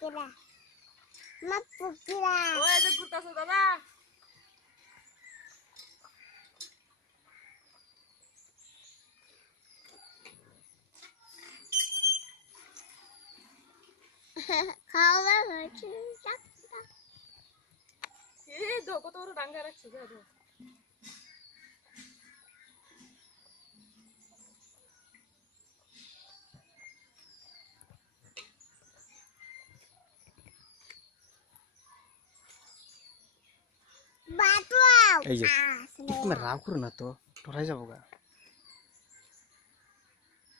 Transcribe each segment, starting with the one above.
pukira. Ma pukira. Oh, ada kurtas Tota. খাওয়া হয়েছে দেখো তো ওরা ডাঙ্গা রাখছে দেখো এই যে তুমি রাগ করো না তো টরাই যাবো গা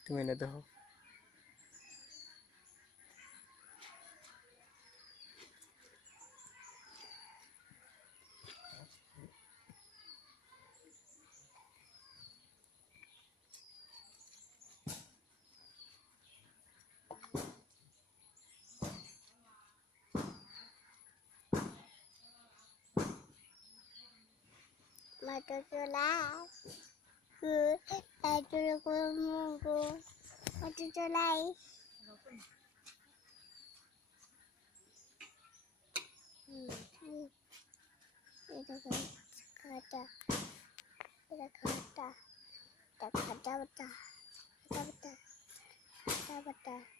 তুমি এনে দেখো mata celai ke ada komodo mata celai itu kata kata kata kata betul kata betul kata betul